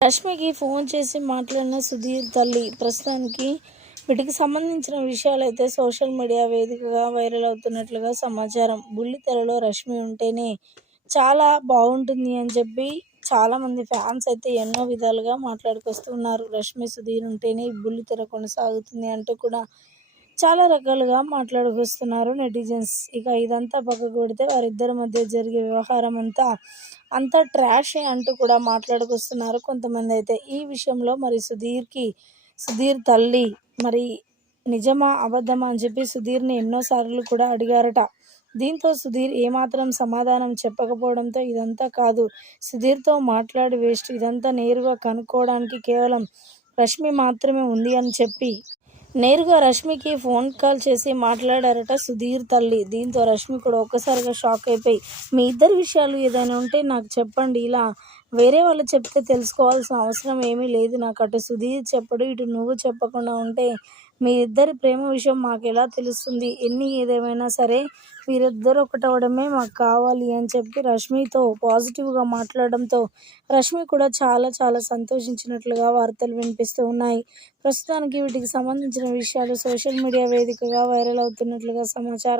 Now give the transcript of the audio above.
రష్మికి phone చేసి మాట్లాడిన సుధీర్ తల్లి ప్రస్తుతానికి వీటికి సంబంధించిన విషయాలైతే సోషల్ మీడియా వేదికగా వైరల్ అవుతున్నట్లుగా సమాచారం. బుల్లితెరలో రష్మి ఉంటేనే చాలా బాగుంటుంది అని చెప్పి చాలామంది ఫ్యాన్స్ అయితే ఎన్నో విధాలుగా మాట్లాడుకొస్తున్నారు రష్మి సుధీర్ ఉంటేనే బుల్లి బుల్లితెర కొనసాగుతుంది అంటూ కూడా చాలా రకాలుగా మాట్లాడుకొస్తున్నారు నెటిజన్స్. ఇక ఇదంతా పక్కకు పెడితే వారిద్దరి మధ్య జరిగే వ్యవహారం అంతా అంతా ట్రాషే అంటూ కూడా మాట్లాడుకొస్తున్నారు కొంతమంది అయితే. ఈ విషయంలో మరి సుధీర్కి సుధీర్ తల్లి మరి నిజమా అబద్ధమా అని చెప్పి సుధీర్ని ఎన్నోసార్లు కూడా అడిగారట. దీంతో సుధీర్ ఏమాత్రం సమాధానం చెప్పకపోవడంతో ఇదంతా కాదు సుధీర్తో మాట్లాడి వేస్ట్. ఇదంతా నేరుగా కనుక్కోవడానికి కేవలం రష్మి మాత్రమే ఉంది అని చెప్పి నేరుగా రష్మికి ఫోన్ కాల్ చేసి మాట్లాడారట సుధీర్ తల్లి. దీంతో రష్మి కూడా ఒక్కసారిగా షాక్ అయిపోయి మీ ఇద్దరి విషయాలు ఏదైనా ఉంటే నాకు చెప్పండి ఇలా వేరే వాళ్ళు చెప్తే తెలుసుకోవాల్సిన అవసరం ఏమీ లేదు. నాకు అటు సుధీర్ చెప్పడు ఇటు నువ్వు చెప్పకుండా ఉంటే మీ ఇద్దరి ప్రేమ విషయం మాకు ఎలా తెలుస్తుంది? ఎన్ని ఏదేమైనా సరే మీరిద్దరు ఒకటవడమే మాకు కావాలి అని చెప్పి రష్మితో పాజిటివ్గా మాట్లాడడంతో రష్మి కూడా చాలా చాలా సంతోషించినట్లుగా వార్తలు వినిపిస్తూ ఉన్నాయి. ప్రస్తుతానికి వీటికి సంబంధించిన విషయాలు సోషల్ మీడియా వేదికగా వైరల్ అవుతున్నట్లుగా సమాచారం.